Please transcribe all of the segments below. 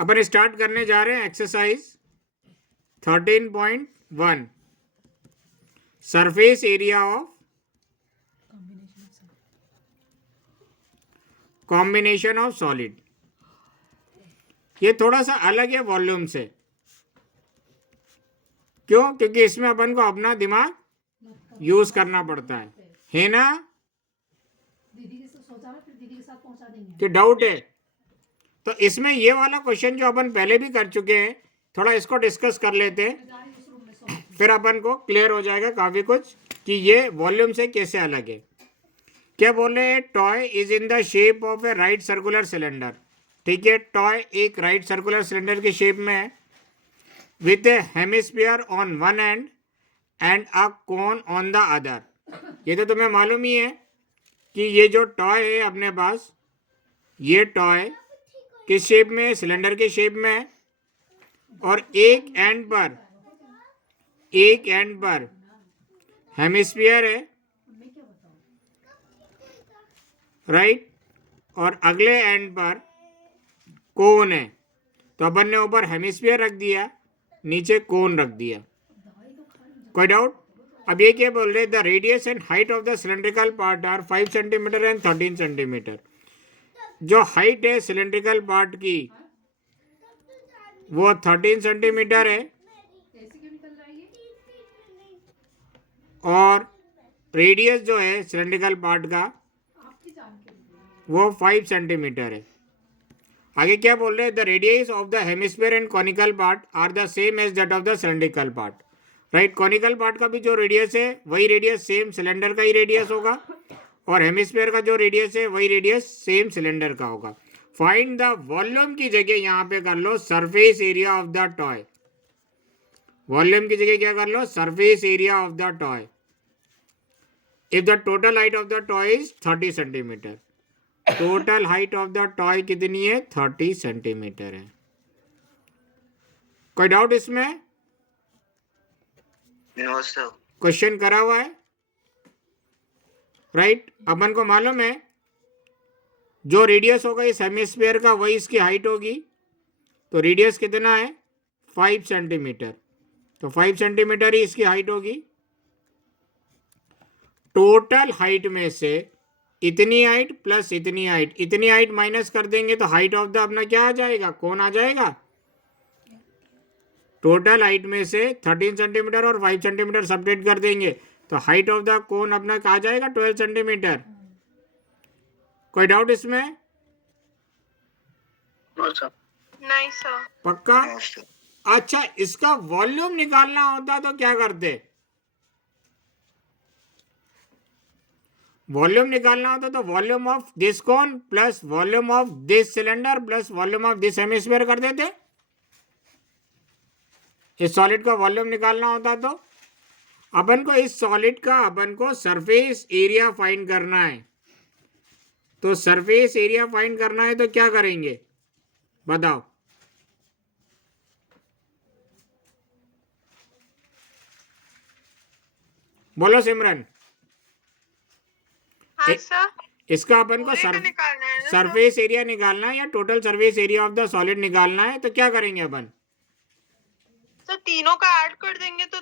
अपन start करने जा रहे हैं exercise 13.1 surface area of combination of solid. ये थोड़ा सा अलग है वॉल्यूम से। क्यों? क्योंकि इसमें अपन को अपना दिमाग यूज करना पड़ता है ना? कि डाउट है? तो इसमें ये वाला क्वेश्चन जो अपन पहले भी कर चुके हैं, थोड़ा इसको डिस्कस कर लेते हैं, फिर अपन को क्लियर हो जाएगा काफी कुछ कि ये वॉल्यूम से कैसे अलग है। क्या बोल रहे हैं? Toy is in the shape of A right circular cylinder. ठीक है, टॉय एक राइट सर्कुलर सिलेंडर की शेप में है with A hemisphere on one and and a cone on the other. ये तो तुम्हें मालूम ही है कि ये जो टॉय है अपने पास, ये टॉय किस शेप में है? सिलेंडर के शेप में है। और एक एंड पर हेमिस्फीयर है, राइट, और अगले एंड पर कोन है। तो अपन ने ऊपर हेमिस्फीयर रख दिया, नीचे कोन रख दिया। कोई डाउट? अब ये क्या बोल रहे? The radius and height of the cylindrical part are 5 centimetre and 13 centimetre. जो हाइट है सिलेंड्रिकल पार्ट की वो 13 सेंटीमीटर है और रेडियस जो है सिलेंड्रिकल पार्ट का वो 5 सेंटीमीटर है। आगे क्या बोल रहे हैं? The radius of the hemisphere and conical part are the same as that of the cylindrical part. Right, conical part का भी जो रेडियस है वही रेडियस सेम सिलेंडर का ही रेडियस होगा और हेमिस्फीयर का जो रेडियस है वही रेडियस सेम सिलेंडर का होगा। फाइंड द वॉल्यूम की जगह यहां पे कर लो surface area of the toy. Volume की जगह क्या कर लो? Surface area of the toy. If the total height of the toy is 30 centimetre. Total height of the toy कितनी है? 30 सेंटीमीटर है। कोई डाउट इसमें? No sir. क्वेश्चन करा हुआ है, राइट। अपन को मालूम है जो रेडियस होगा इस हेमिस्फीयर का वही इसकी हाइट होगी। तो रेडियस कितना है? 5 सेंटीमीटर। तो 5 सेंटीमीटर ही इसकी हाइट होगी। टोटल हाइट में से इतनी हाइट प्लस इतनी हाइट माइनस कर देंगे तो हाइट ऑफ द अपना क्या आ जाएगा? कौन आ जाएगा? टोटल हाइट में से 13 सेंटीमीटर और 5 सेंटीमीटर सब्ट्रैक्ट कर देंगे तो हाइट ऑफ द कोन अपना आ जाएगा 12 सेंटीमीटर। कोई डाउट इसमें? नहीं सर। पक्का? अच्छा, इसका वॉल्यूम निकालना होता तो क्या करते? वॉल्यूम निकालना होता तो volume of this cone plus volume of this cylinder plus volume of this hemisphere कर देते। इस सॉलिड का वॉल्यूम निकालना होता तो अपन को इस सॉलिड का अपन को सरफेस एरिया फाइंड करना है। तो सरफेस एरिया फाइंड करना है तो क्या करेंगे बताओ? बोलो सिमरन। हाँ सर। इसका अपन को सरफेस एरिया निकालना है या total surface area of the solid निकालना है तो क्या करेंगे अपन? तो तीनों का ऐड कर देंगे तो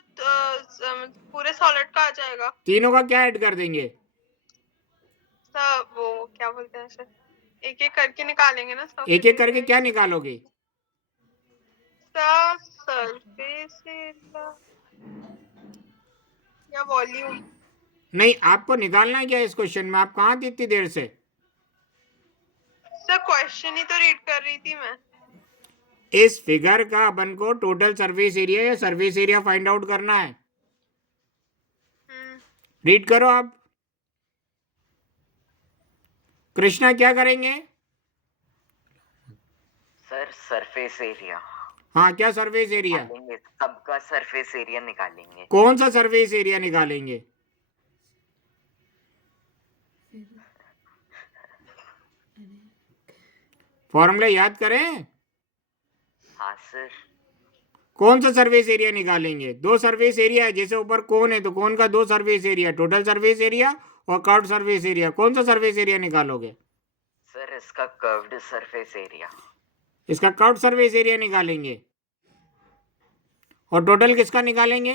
पूरे सॉलिड का आ जाएगा। तीनों का क्या ऐड कर देंगे? सर वो क्या बोलते हैं सर, एक एक करके निकालेंगे ना सर। एक एक करके क्या निकालोगे? सर सरफेस एरिया या वॉल्यूम। नहीं, आपको निकालना है क्या इस क्वेश्चन में? आप कहाँ थी इतनी देर से? सर क्वेश्चन ही तो रीड कर रही थी मैं। इस फिगर का अपन को टोटल सरफेस एरिया या सरफेस एरिया फाइंड आउट करना है। रीड करो आप। कृष्णा क्या करेंगे? Sir surface area. हाँ, क्या सरफेस एरिया? सबका सरफेस एरिया निकालेंगे। कौन सा सरफेस एरिया निकालेंगे? फॉर्मूला याद करें। हाँ सर। कौन सा सरफेस एरिया निकालेंगे? दो सरफेस एरिया है, जैसे ऊपर कोन है तो कोन का दो surface area, total surface area और कर्व्ड सरफेस एरिया। कौन सा सरफेस एरिया निकालोगे? सर इसका कर्व्ड सरफेस एरिया। इसका कर्व्ड सरफेस एरिया निकालेंगे। और टोटल किसका निकालेंगे?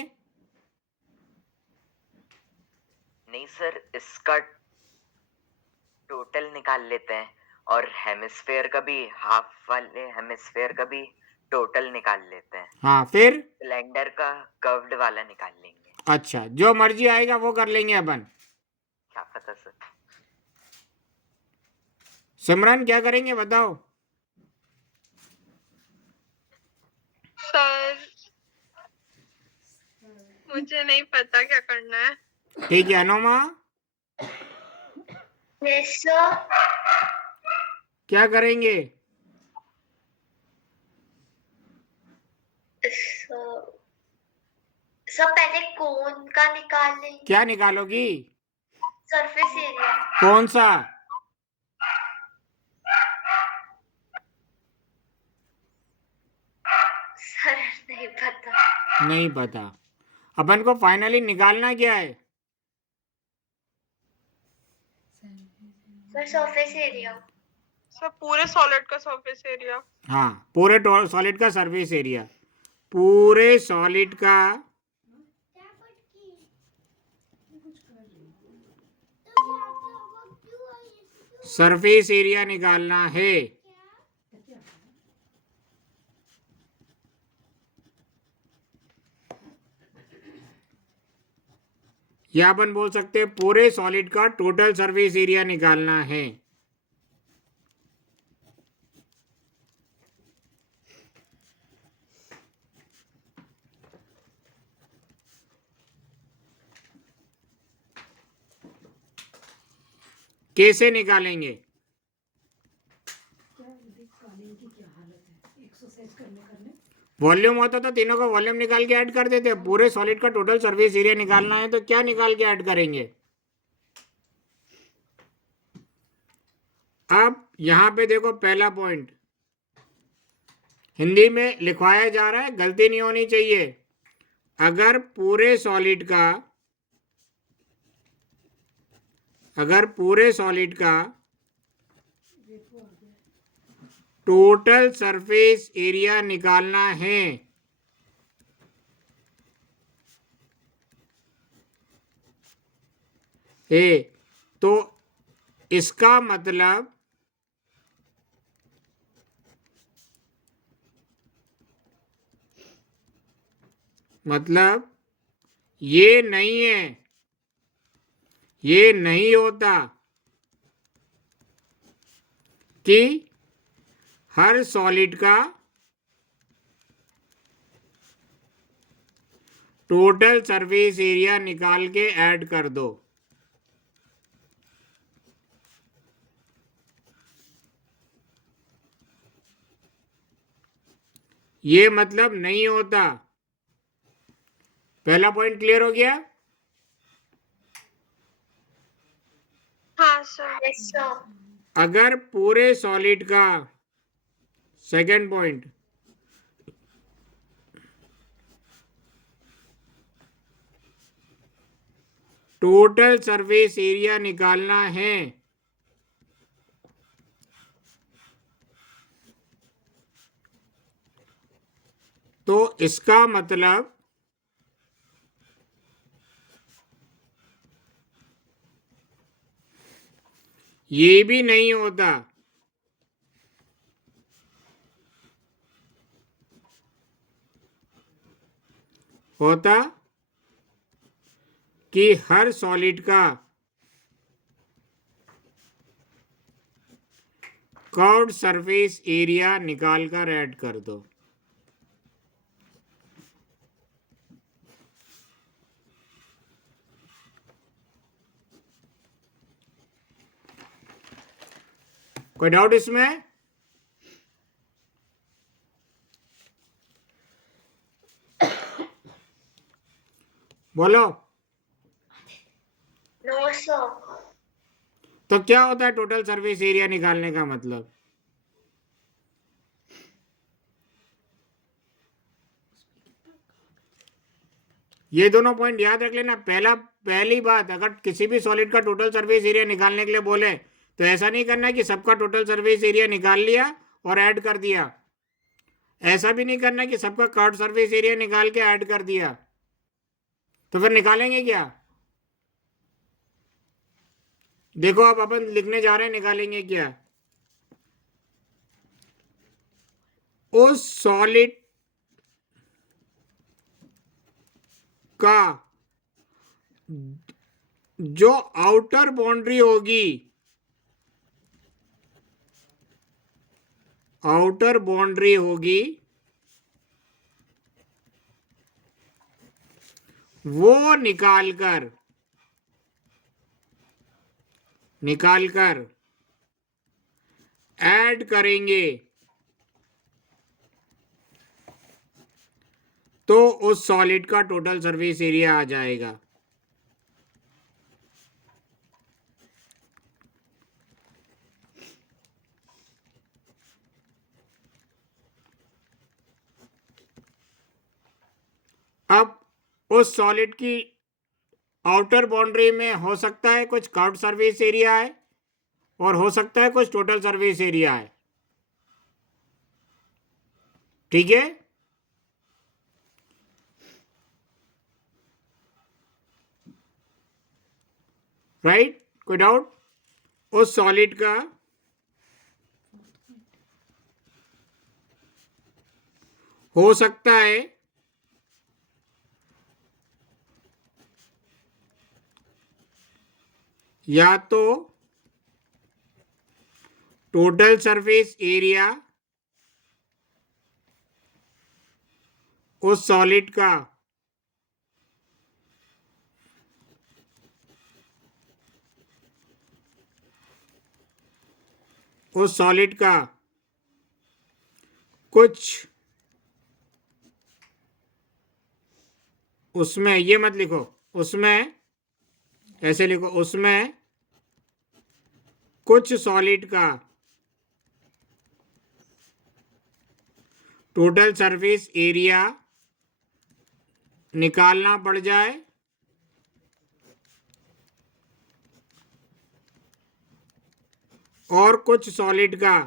नहीं सर, इसका टोटल निकाल लेते हैं और हेमिस्फेयर का भी, हाफ वाले हेमिस्फेयर का भी टोटल निकाल लेते हैं। हाँ, फिर सिलेंडर का कर्व्ड वाला निकाल लेंगे। अच्छा, जो मर्जी आएगा वो कर लेंगे अपन। क्या पता सर। सिमरन क्या करेंगे बताओ? सर मुझे नहीं पता क्या करना है। ठीक है अनुमा, यस सर। क्या करेंगे? सर पहले कोन का निकाल लेंगे। क्या निकालोगी? Surface area. कौन सा? सर नहीं पता। नहीं पता। अपन को फाइनली निकालना क्या है? Sir surface area. सर पूरे सॉलिड का सरफेस एरिया। हाँ, पूरे सॉलिड का सरफेस एरिया, पूरे सॉलिड का सरफेस एरिया निकालना है। या अपन बोल सकते हैं पूरे सॉलिड का टोटल सरफेस एरिया निकालना है। कैसे निकालेंगे? वॉल्यूम होता तो तीनों का वॉल्यूम निकाल के ऐड कर देते। पूरे सॉलिड का टोटल सरफेस एरिया निकालना है तो क्या निकाल के ऐड करेंगे? अब यहां पे देखो, पहला पॉइंट हिंदी में लिखवाया जा रहा है, गलती नहीं होनी चाहिए। अगर पूरे सॉलिड का टोटल सरफेस एरिया निकालना है तो इसका मतलब ये नहीं है, ये नहीं होता कि हर सॉलिड का टोटल सरफेस एरिया निकाल के ऐड कर दो। ये मतलब नहीं होता। पहला पॉइंट क्लियर हो गया? हाँ सर। Yes sir. अगर पूरे सॉलिड का, second point, total surface area निकालना है तो इसका मतलब ये भी नहीं होता कि हर सॉलिड का कर्व्ड सरफेस एरिया निकाल कर ऐड कर दो। कोई डाउट इसमें? बोलो। No sir. तो क्या होता है टोटल सरफेस एरिया निकालने का मतलब? ये दोनों पॉइंट याद रख लेना। पहली बात, अगर किसी भी सॉलिड का टोटल सरफेस एरिया निकालने के लिए बोले तो ऐसा नहीं करना कि सबका टोटल सरफेस एरिया निकाल लिया और ऐड कर दिया। ऐसा भी नहीं करना कि सबका कर्व सरफेस एरिया निकाल के ऐड कर दिया, तो फिर निकालेंगे क्या? देखो अब अपन लिखने जा रहे हैं, निकालेंगे क्या? उस सॉलिड का जो आउटर बाउंड्री होगी, आउटर बाउंड्री होगी, वो निकालकर ऐड करेंगे तो उस सॉलिड का टोटल सरफेस एरिया आ जाएगा। अब उस सॉलिड की आउटर बाउंड्री में हो सकता है कुछ कर्व्ड सरफेस एरिया है और हो सकता है कुछ टोटल सरफेस एरिया है। ठीक है, राइट? कोई डाउट? उस सॉलिड का हो सकता है या तो टोटल सरफेस एरिया उस सॉलिड का कुछ, उसमें, ये मत लिखो, उसमें, ऐसे लिखो, उसमें कुछ सॉलिड का टोटल सरफेस एरिया निकालना पड़ जाए और कुछ सॉलिड का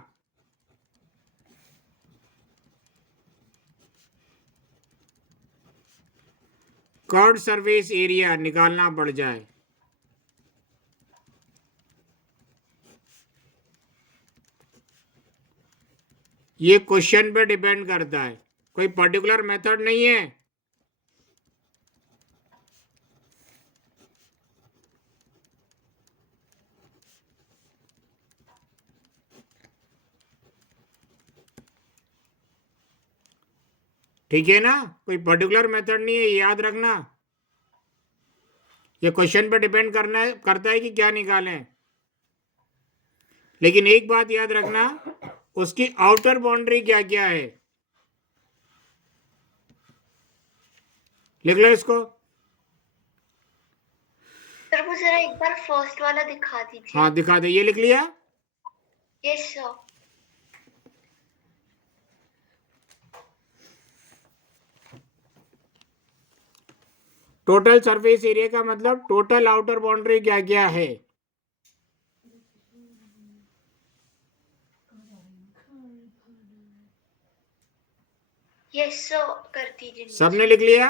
कर्व्ड सरफेस एरिया निकालना पड़ जाए। ये क्वेश्चन पे डिपेंड करता है, कोई पर्टिकुलर मेथड नहीं है। ठीक है ना, कोई पर्टिकुलर मेथड नहीं है, याद रखना। ये क्वेश्चन पे डिपेंड करता है कि क्या निकालें। लेकिन एक बात याद रखना, उसकी आउटर बाउंड्री क्या क्या है, लिख लो इसको। सर मुझे जरा एक बार फर्स्ट वाला दिखा दीजिए। हाँ दिखा दे, ये लिख लिया। Yes sir. Total surface area का मतलब टोटल आउटर बाउंड्री क्या क्या है। यस सर कर दीजिए। सबने लिख लिया?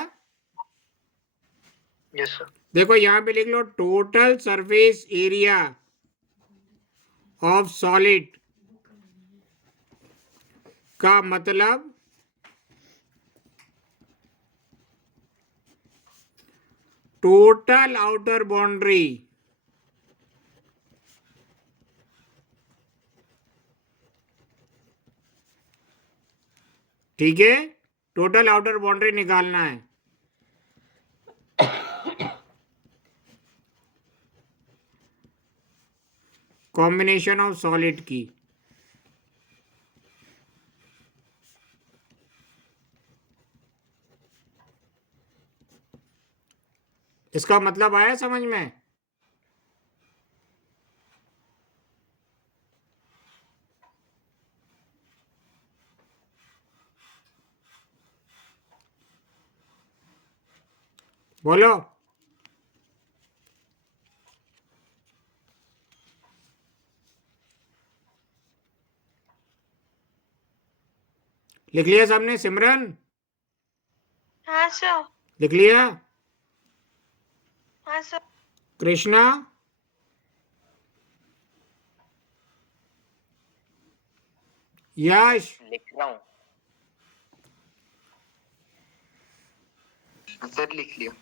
Yes sir. देखो यहां पे लिख लो, total surface area of solid का मतलब टोटल आउटर बाउंड्री ठीक है, टोटल आउटर बाउंड्री निकालना है। कॉम्बिनेशन ऑफ सॉलिड की। इसका मतलब आया समझ में? बोलो। लिख लिया सबने? सिमरन हाँ सर। लिख लिया? हाँ सर। कृष्णा, यश, लिख रहा हूँ सर। लिख लिया।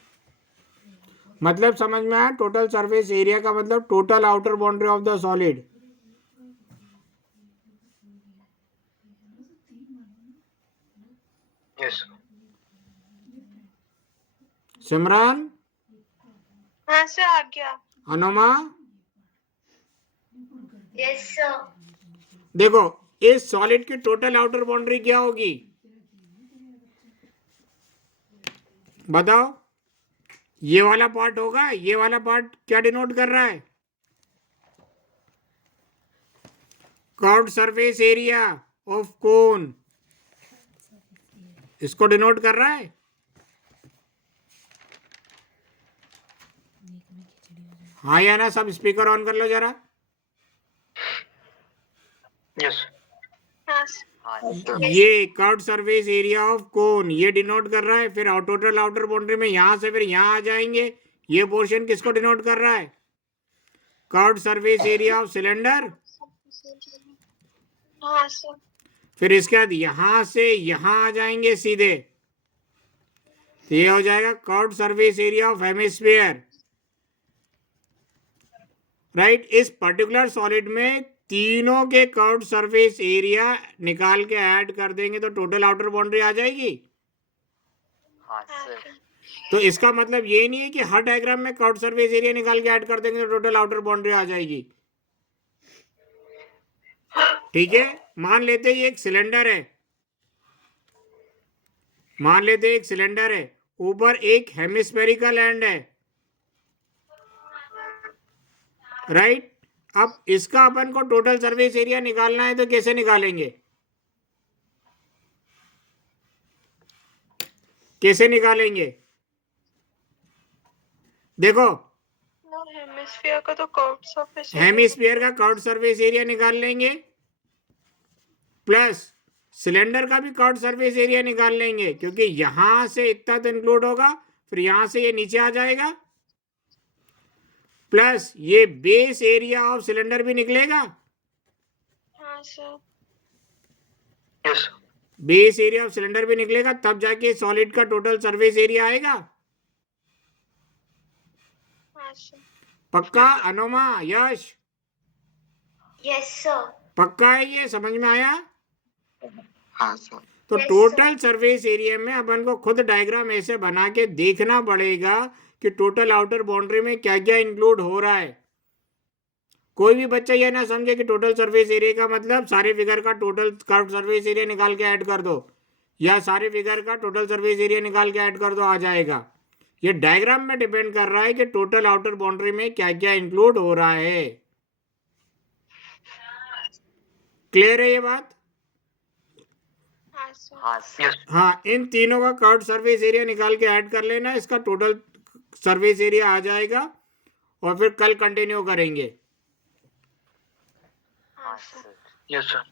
मतलब समझ में आया? टोटल सरफेस एरिया का मतलब total outer boundary of the solid. Yes Simran, हाँ सर आ गया। Anuma, yes sir. देखो इस सॉलिड की टोटल आउटर बाउंड्री क्या होगी बताओ? ये वाला पार्ट होगा। ये वाला पार्ट क्या डिनोट कर रहा है? Curved surface area of cone, इसको डिनोट कर रहा है। हाँ या ना? सब स्पीकर ऑन कर लो जरा। यस हाँ सर। हाँ सर। ये curved surface area of cone ये डिनोट कर रहा है। फिर टोटल आउटर बाउंड्री में यहां से फिर यहां आ जाएंगे। ये पोर्शन किसको डिनोट कर रहा है? Curved surface area of cylinder. हाँ सर। फिर इसके बाद यहां से यहां आ जाएंगे सीधे, तो ये हो जाएगा curved surface area of hemisphere. Right. इस पर्टिकुलर सॉलिड में तीनों के कर्व्ड सरफेस एरिया निकाल के ऐड कर देंगे तो टोटल आउटर बाउंड्री आ जाएगी। हाँ सर। तो इसका मतलब ये नहीं है कि हर डायग्राम में कर्व्ड सरफेस एरिया निकाल के ऐड कर देंगे तो टोटल आउटर बाउंड्री आ जाएगी। ठीक है। मान लेते ये एक सिलेंडर है। मान लेते एक सिलेंडर है, ऊपर एक हेमिस्फेरिकल एंड है। राइट। अब इसका अपन को टोटल सरफेस एरिया निकालना है तो कैसे निकालेंगे? कैसे निकालेंगे? देखो हेमिस्फीयर का तो कर्व्ड सरफेस हेमिस्फीयर का कर्व्ड सरफेस एरिया निकाल लेंगे, प्लस सिलेंडर का भी कर्व्ड सरफेस एरिया निकाल लेंगे, क्योंकि यहां से इतना तो इंक्लूड होगा, फिर यहां से ये नीचे आ जाएगा, प्लस ये बेस एरिया ऑफ सिलेंडर भी निकलेगा। हाँ sir. Yes base area of cylinder भी निकलेगा, तब जाके सॉलिड का टोटल सरफेस एरिया आएगा। हाँ सर। पक्का? अनुमा, यश, यस सर। पक्का है? ये समझ में आया? हाँ सर। तो Yes, टोटल सरफेस एरिया में अपन को खुद डायग्राम ऐसे बना के देखना पड़ेगा कि टोटल आउटर बाउंड्री में क्या क्या इंक्लूड हो रहा है। कोई भी बच्चा ये ना समझे कि टोटल सरफेस एरिया का मतलब सारे फिगर का टोटल कर्व्ड सरफेस एरिया निकाल के ऐड कर दो, या सारे फिगर का टोटल सरफेस एरिया निकाल के ऐड कर दो आ जाएगा। ये डायग्राम में डिपेंड कर रहा है कि टोटल आउटर बाउंड्री में क्या क्या इंक्लूड हो रहा है। क्लियर है ये बात? हाँ सर। हाँ सर। हाँ, इन तीनों का कर्व्ड सरफेस एरिया निकाल के ऐड कर लेना, इसका टोटल सरफेस एरिया आ जाएगा, और फिर कल कंटिन्यू करेंगे। हाँ सर। Yes sir.